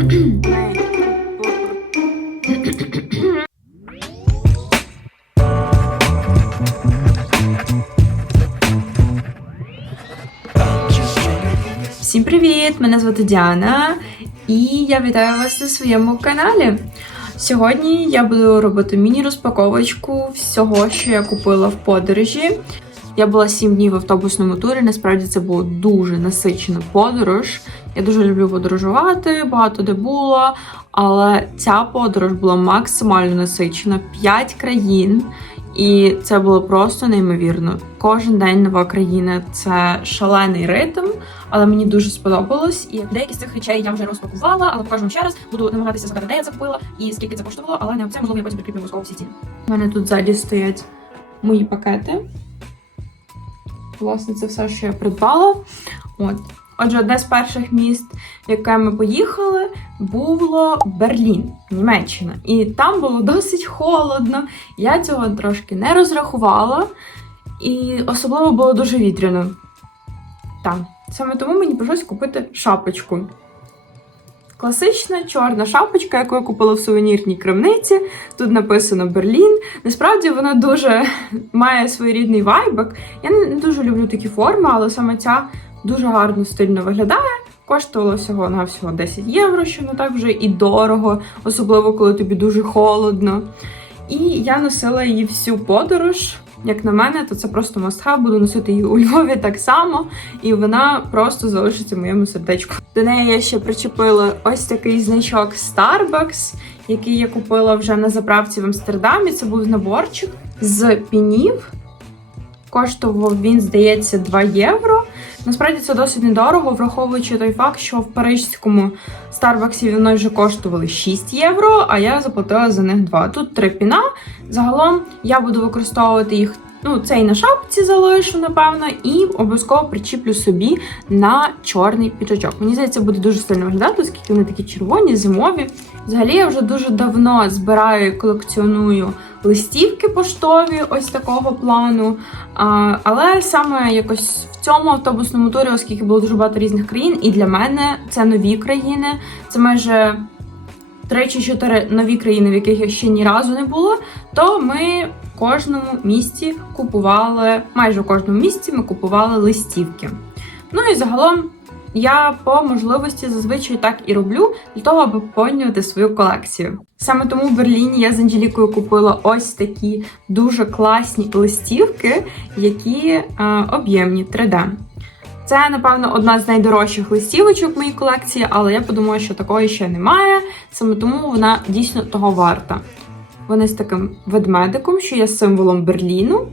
Всім привіт! Мене звати Діана, і я вітаю вас на своєму каналі. Сьогодні я буду робити міні-розпаковочку всього, що я купила в подорожі. Я була 7 днів в автобусному турі. Насправді це була дуже насичена подорож. Я дуже люблю подорожувати, багато де була, але ця подорож була максимально насичена. 5 країн. І це було просто неймовірно. Кожен день нова країна це шалений ритм, але мені дуже сподобалось. І деякі з цих речей я вже розпакувала, але покажу ще раз. Буду намагатися згадати, де я це купила і скільки це коштувало, але не це можливо я потім прикріплю обов'язково всі ціни. У мене тут ззаді стоять мої пакети. Власне, це все, що я придбала. От. Отже, одне з перших міст, в яке ми поїхали, було Берлін, Німеччина. І там було досить холодно. Я цього трошки не розрахувала, і особливо було дуже вітряно. Так, саме тому мені прийшлось купити шапочку. Класична чорна шапочка, яку я купила в сувенірній крамниці. Тут написано Берлін. Насправді вона дуже має своєрідний вайбик. Я не дуже люблю такі форми, але саме ця дуже гарно стильно виглядає. Коштувало всього на всього 10 євро, що не так вже і дорого, особливо коли тобі дуже холодно. І я носила її всю подорож. Як на мене, то це просто must-have, буду носити її у Львові так само, і вона просто залишиться моєму сердечку. До неї я ще причепила ось такий значок Starbucks, який я купила вже на заправці в Амстердамі. Це був наборчик з пінів. Коштував він, здається, 2 євро. Насправді це досить недорого, враховуючи той факт, що в парижському Старбаксі вони вже коштували 6 євро, а я заплатила за них 2. Тут три піна. Загалом я буду використовувати їх. Ну, цей на шапці залишу, напевно, і обов'язково причіплю собі на чорний піджачок. Мені здається, буде дуже сильно виглядати, оскільки вони такі червоні, зимові. Взагалі, я вже дуже давно збираю і колекціоную листівки поштові, ось такого плану. Але саме якось в цьому автобусному турі, оскільки було дуже багато різних країн, і для мене це нові країни. Це майже три чи чотири нові країни, в яких я ще ні разу не було. То ми в кожному місті купували, майже в кожному місті ми купували листівки. Ну і загалом. Я по можливості зазвичай так і роблю для того, аби поповнювати свою колекцію. Саме тому в Берліні я з Анжелікою купила ось такі дуже класні листівки, які е, об'ємні 3D. Це, напевно, одна з найдорожчих листівочок в моїй колекції, але я подумала, що такої ще немає. Саме тому вона дійсно того варта. Вони з таким ведмедиком, що є символом Берліну,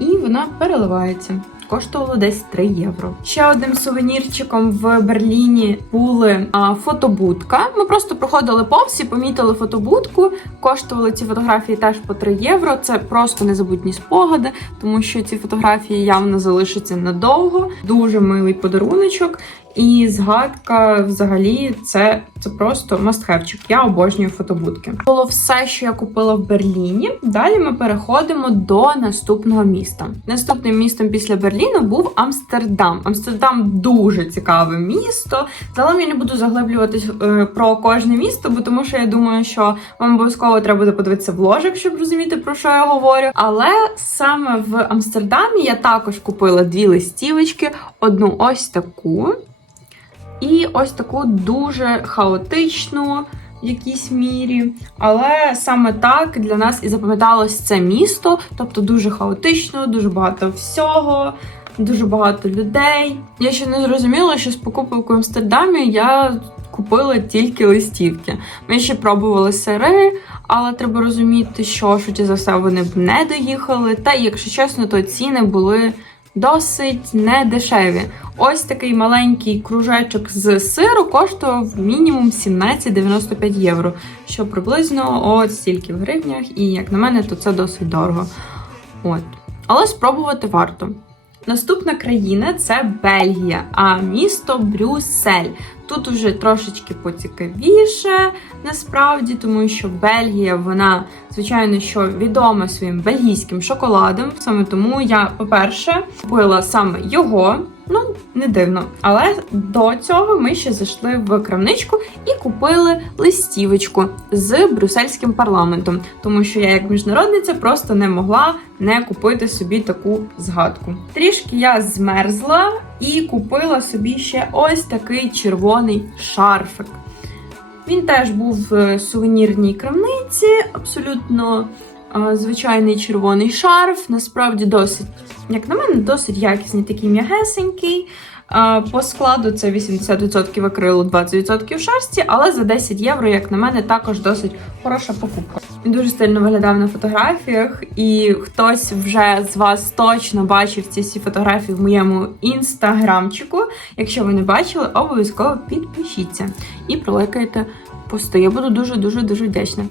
і вона переливається коштувало десь 3 євро. Ще одним сувенірчиком в Берліні були а, фотобудка. Ми просто проходили повз і помітили фотобудку. Коштували ці фотографії теж по 3 євро. Це просто незабутні спогади, тому що ці фотографії явно залишаться надовго. Дуже милий подаруночок. І згадка взагалі це це просто мастхевчик. Я обожнюю фотобудки. Було все, що я купила в Берліні. Далі ми переходимо до наступного міста. Наступним містом після Берліну був Амстердам. Амстердам дуже цікаве місто. Загалом я не буду заглиблюватись е, про кожне місто, бо тому що я думаю, що вам обов'язково треба буде подивитися вложик, щоб розуміти про що я говорю. Але саме в Амстердамі я також купила дві листівочки: одну ось таку. І ось таку дуже хаотичну в якійсь мірі. Але саме так для нас і запам'яталось це місто, тобто дуже хаотично, дуже багато всього, дуже багато людей. Я ще не зрозуміла, що з покупкою в Амстердамі я купила тільки листівки. Ми ще пробували сири, але треба розуміти, що швидше за все вони б не доїхали. Та якщо чесно, то ціни були досить недешеві. Ось такий маленький кружечок з сиру коштував мінімум 17,95 євро, що приблизно от стільки в гривнях, і як на мене, то це досить дорого. От. Але спробувати варто. Наступна країна це Бельгія, а місто Брюссель. Тут вже трошечки поцікавіше, насправді, тому що Бельгія, вона, звичайно, що відома своїм бельгійським шоколадом. Саме тому я, по-перше, купила саме його. Не дивно. Але до цього ми ще зайшли в крамничку і купили листівочку з брюссельським парламентом, тому що я, як міжнародниця, просто не могла не купити собі таку згадку. Трішки я змерзла і купила собі ще ось такий червоний шарфик. Він теж був в сувенірній крамниці, абсолютно звичайний червоний шарф. Насправді досить, як на мене, досить якісний, такий м'ягесенький. По складу це 80% акрилу, 20% шерсті, але за 10 євро, як на мене, також досить хороша покупка. Він дуже стильно виглядав на фотографіях, і хтось вже з вас точно бачив ці всі фотографії в моєму інстаграмчику. Якщо ви не бачили, обов'язково підпишіться і пролайкайте пости. Я буду дуже дуже дуже вдячна.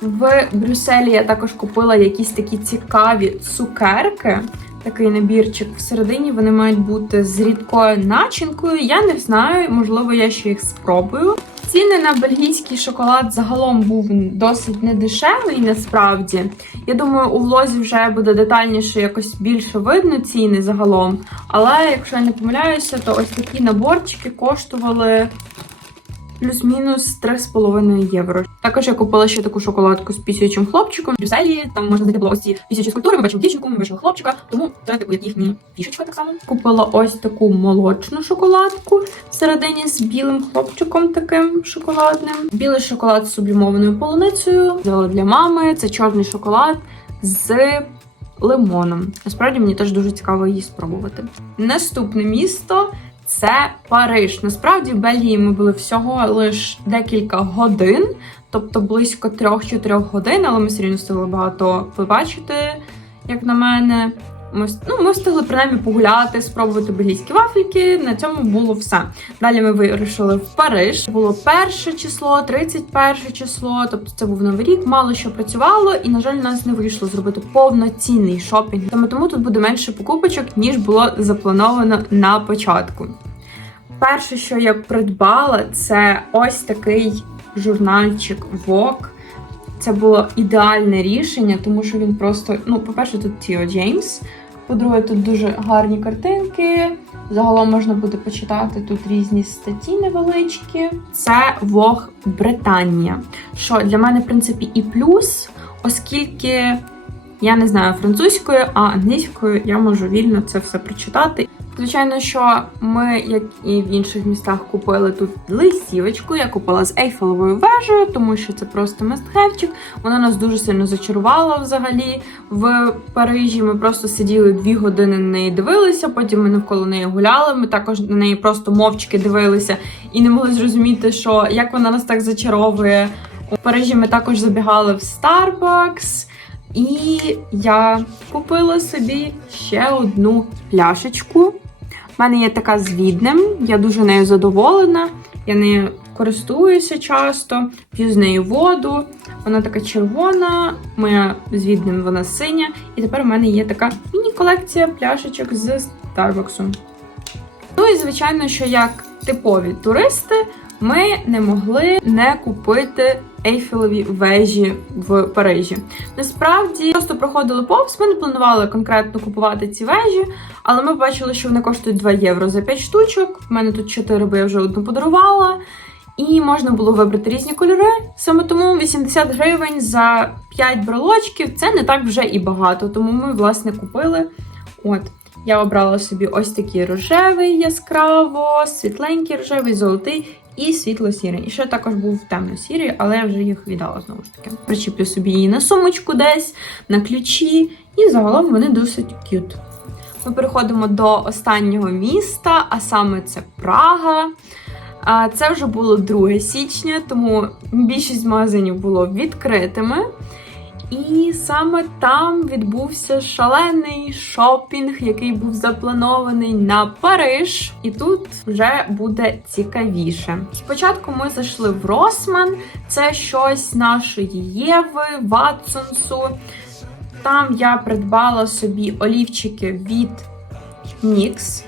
В Брюсселі я також купила якісь такі цікаві цукерки. Такий набірчик всередині вони мають бути з рідкою начинкою. Я не знаю, можливо, я ще їх спробую. Ціни на бельгійський шоколад загалом був досить недешевий, насправді. Я думаю, у влозі вже буде детальніше якось більше видно ціни загалом. Але якщо я не помиляюся, то ось такі наборчики коштували плюс-мінус 3,5 євро. Також я купила ще таку шоколадку з пісючим хлопчиком. В Брюсселі там можна знайти було ось ці пісючі скульптури. Ми бачили дівчинку, ми бачили хлопчика, тому це типу як їхня фішечка так само. Купила ось таку молочну шоколадку всередині з білим хлопчиком таким шоколадним. Білий шоколад з сублімованою полуницею. Взяла для мами. Це чорний шоколад з лимоном. Насправді мені теж дуже цікаво її спробувати. Наступне місто це Париж. Насправді в Бельгії ми були всього лише декілька годин, тобто близько 3-4 годин, але ми все одно встигли багато побачити, як на мене. Ми, ну, ми встигли принаймні погуляти, спробувати бельгійські вафельки. На цьому було все. Далі ми вирушили в Париж. Було перше число, 31 число, тобто це був новий рік, мало що працювало, і, на жаль, нас не вийшло зробити повноцінний шопінг. Саме тому тут буде менше покупочок, ніж було заплановано на початку. Перше, що я придбала, це ось такий журнальчик Vogue. Це було ідеальне рішення, тому що він просто, ну, по-перше, тут Тіо Джеймс. По-друге, тут дуже гарні картинки. Загалом можна буде почитати тут різні статті невеличкі. Це Vogue Британія. Що для мене, в принципі, і плюс, оскільки я не знаю французькою, а англійською я можу вільно це все прочитати. Звичайно, що ми, як і в інших містах, купили тут листівочку. Я купила з Ейфелевою вежею, тому що це просто местхевчик. Вона нас дуже сильно зачарувала взагалі в Парижі. Ми просто сиділи дві години на неї дивилися. Потім ми навколо неї гуляли. Ми також на неї просто мовчки дивилися і не могли зрозуміти, що як вона нас так зачаровує. У Парижі ми також забігали в Starbucks. І я купила собі ще одну пляшечку. У мене є така з віднем, я дуже нею задоволена. Я нею користуюся часто, п'ю з нею воду. Вона така червона, моя з віднем вона синя. І тепер у мене є така міні-колекція пляшечок з Старбаксу. Ну і звичайно, що як типові туристи, ми не могли не купити Ейфелеві вежі в Парижі. Насправді просто проходили повз. Ми не планували конкретно купувати ці вежі, але ми бачили, що вони коштують 2 євро за 5 штучок. У мене тут 4, бо я вже одну подарувала. І можна було вибрати різні кольори. Саме тому 80 гривень за 5 брелочків це не так вже і багато. Тому ми, власне, купили. От. Я обрала собі ось такий рожевий яскраво, світленький рожевий, золотий і світло-сірий. І ще також був темно-сірий, але я вже їх віддала знову ж таки. Причіплю собі її на сумочку десь, на ключі, і загалом вони досить к'ют. Ми переходимо до останнього міста, а саме це Прага. Це вже було 2 січня, тому більшість магазинів було відкритими. І саме там відбувся шалений шопінг, який був запланований на Париж. І тут вже буде цікавіше. Спочатку ми зайшли в Росман, це щось нашої Єви, Ватсонсу. Там я придбала собі олівчики від NYX.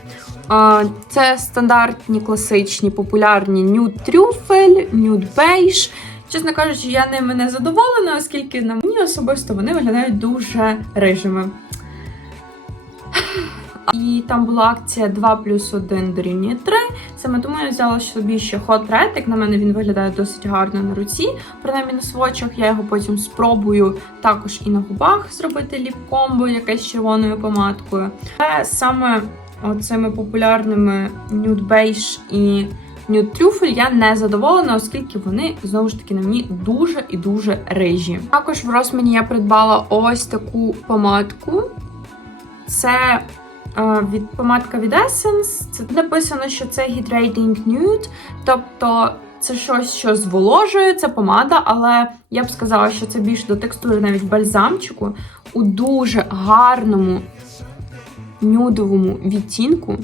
Це стандартні класичні популярні Nude Trüffel, Nude Beige. Чесно кажучи, я ними не задоволена, оскільки на мені особисто вони виглядають дуже рижими. І там була акція 2 плюс 1 дорівнює 3. Саме тому я взяла собі ще Hot Red, як на мене він виглядає досить гарно на руці, принаймні на свочах. Я його потім спробую також і на губах зробити ліп-комбо, якесь червоною помадкою. Але саме оцими популярними Nude Beige і Truffle я не задоволена, оскільки вони знову ж таки на мені дуже і дуже рижі. Також в Росмені я придбала ось таку помадку. Це е, від помадка від Essence. Це написано, що це Hydrating Nude, тобто це щось, що зволожує, це помада, але я б сказала, що це більше до текстури навіть бальзамчику у дуже гарному нюдовому відтінку.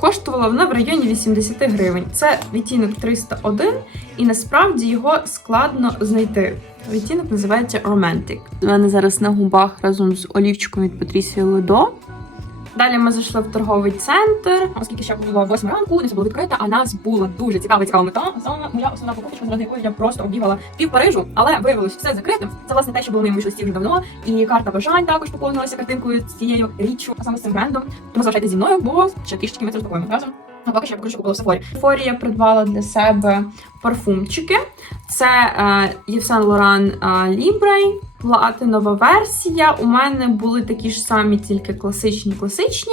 Коштувала вона в районі 80 гривень. Це відтінок 301, і насправді його складно знайти. Відтінок називається Romantic. У мене зараз на губах разом з олівчиком від Patricia Ледо. Далі ми зайшли в торговий центр, оскільки ще було 8 ранку, не все було відкрите, а нас була дуже цікава цікава мета. Саме моя основна покупка, заради якої я просто обігала пів Парижу, але виявилось все закритим. Це власне те, що було моїм моєму вже давно. І карта бажань також поповнилася картинкою з цією річчю, а саме з цим брендом. Тому залишайте зі мною, бо ще трішечки ми це разом. А поки що я покажу, що в Сефорі. Сефорі я придбала для себе парфумчики. Це Yves Saint Laurent е, Libre, платинова версія. У мене були такі ж самі, тільки класичні класичні.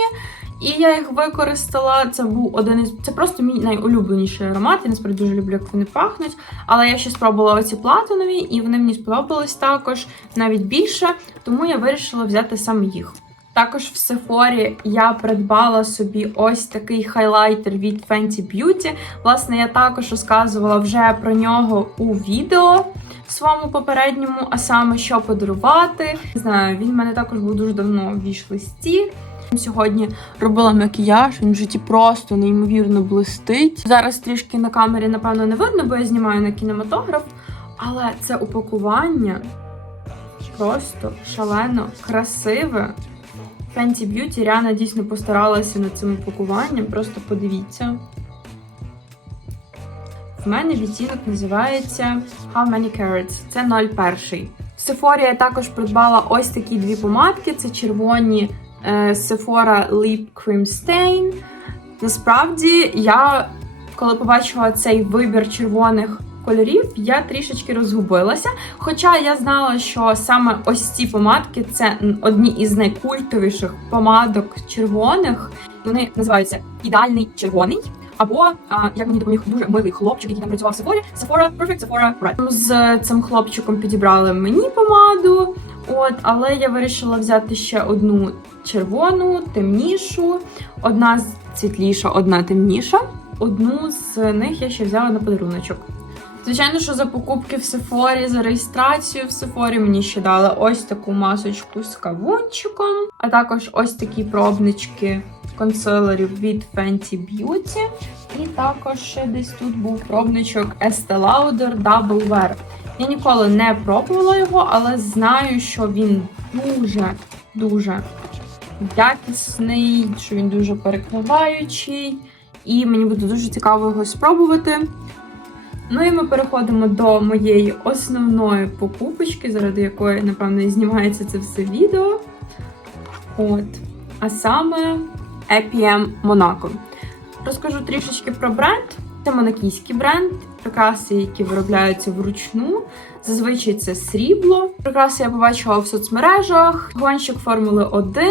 І я їх використала. Це був один із це просто мій найулюбленіший аромат. Я насправді дуже люблю, як вони пахнуть. Але я ще спробувала оці платинові, і вони мені сподобались також навіть більше, тому я вирішила взяти саме їх. Також в Сефорі я придбала собі ось такий хайлайтер від Fenty Beauty. Власне, я також розказувала вже про нього у відео в своєму попередньому, а саме що подарувати. Не знаю, він в мене також був дуже давно в віш-листі. Сьогодні робила макіяж, він в житті просто неймовірно блистить. Зараз трішки на камері, напевно, не видно, бо я знімаю на кінематограф, але це упакування просто шалено красиве. Fenty Beauty реально дійсно постаралася над цим упакуванням. Просто подивіться. В мене відтінок називається How Many Carats. Це 01. В Sephora я також придбала ось такі дві помадки. Це червоні е, Sephora Lip Cream Stain. Насправді, я, коли побачила цей вибір червоних кольорів, я трішечки розгубилася. Хоча я знала, що саме ось ці помадки це одні із найкультовіших помадок червоних. Вони називаються ідеальний червоний. Або, як мені допоміг дуже милий хлопчик, який там працював в Sephora, Sephora Perfect Sephora Red. З цим хлопчиком підібрали мені помаду, от, але я вирішила взяти ще одну червону, темнішу, одна світліша, одна темніша. Одну з них я ще взяла на подаруночок. Звичайно, що за покупки в Сефорі, за реєстрацію в Сефорі мені ще дали ось таку масочку з кавунчиком, а також ось такі пробнички консилерів від Fenty Beauty. І також ще десь тут був пробничок Estee Lauder Double Wear. Я ніколи не пробувала його, але знаю, що він дуже дуже якісний, що він дуже перекриваючий. І мені буде дуже цікаво його спробувати. Ну і ми переходимо до моєї основної покупочки, заради якої, напевно, і знімається це все відео. От. А саме EPM Monaco. Розкажу трішечки про бренд. Це монакійський бренд, прикраси, які виробляються вручну. Зазвичай це срібло. Прикраси я побачила в соцмережах. Гонщик Формули 1,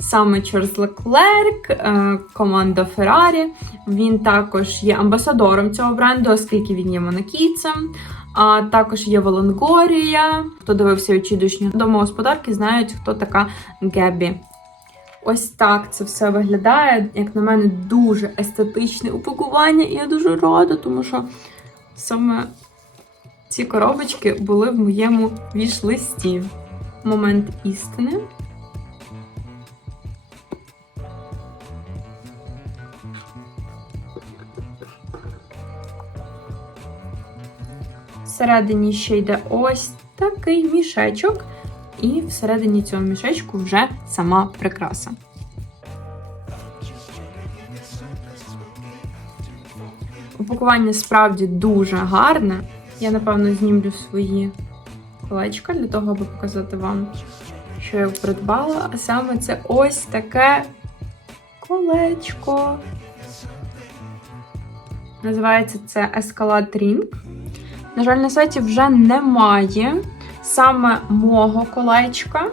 саме Чарльз Леклерк, е, команда Феррарі. Він також є амбасадором цього бренду, оскільки він є монакійцем. А також є Волонгорія. Хто дивився очідушні домогосподарки, знають, хто така Геббі. Ось так це все виглядає. Як на мене, дуже естетичне упакування, і я дуже рада, тому що саме ці коробочки були в моєму віш-листі. Момент істини. Всередині ще йде ось такий мішечок, і всередині цього мішечку вже сама прикраса. Упакування справді дуже гарне. Я, напевно, знімлю свої колечка для того, аби показати вам, що я придбала. А саме це ось таке колечко. Називається це Escalade Ring. На жаль, на сайті вже немає саме мого колечка,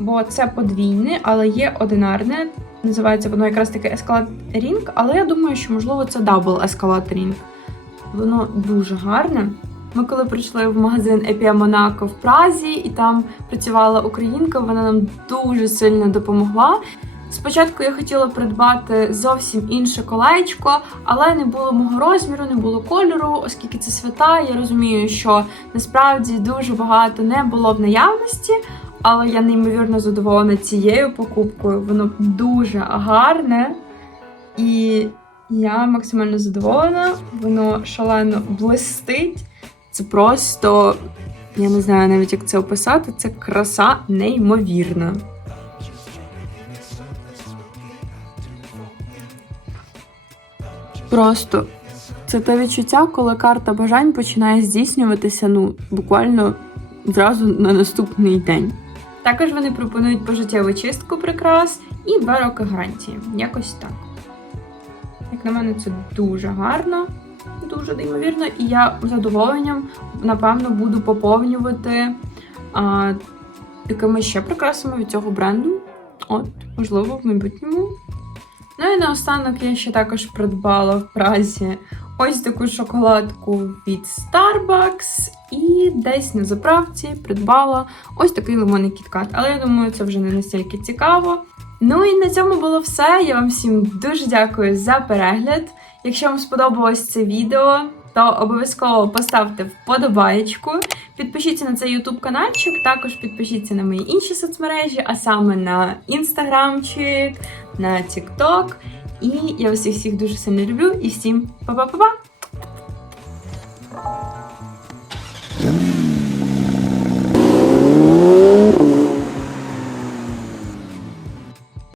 бо це подвійне, але є одинарне. Називається воно якраз таки Escalade Ring, але я думаю, що можливо це Double Escalade Ring. Воно дуже гарне. Ми коли прийшли в магазин Епія Монако в Празі, і там працювала українка, вона нам дуже сильно допомогла. Спочатку я хотіла придбати зовсім інше колечко, але не було мого розміру, не було кольору, оскільки це свята. Я розумію, що насправді дуже багато не було в наявності, але я неймовірно задоволена цією покупкою. Воно дуже гарне і я максимально задоволена. Воно шалено блистить. Це просто, я не знаю навіть як це описати. Це краса неймовірна. Просто це те відчуття, коли карта бажань починає здійснюватися ну буквально зразу на наступний день. Також вони пропонують пожиттєву чистку прикрас і два роки гарантії. Якось так. Як на мене, це дуже гарно, дуже неймовірно, і я задоволенням, напевно, буду поповнювати а, якими ще прикрасами від цього бренду. От, можливо, в майбутньому. Ну і наостанок я ще також придбала в Празі ось таку шоколадку від Starbucks. І десь на заправці придбала ось такий лимонний кіткат. Але я думаю, це вже не настільки цікаво. Ну і на цьому було все. Я вам всім дуже дякую за перегляд. Якщо вам сподобалось це відео, то обов'язково поставте вподобаєчку. Підпишіться на цей YouTube каналчик, також підпишіться на мої інші соцмережі, а саме на інстаграмчик, на TikTok. І я вас всіх дуже сильно люблю і всім па-па-па-па!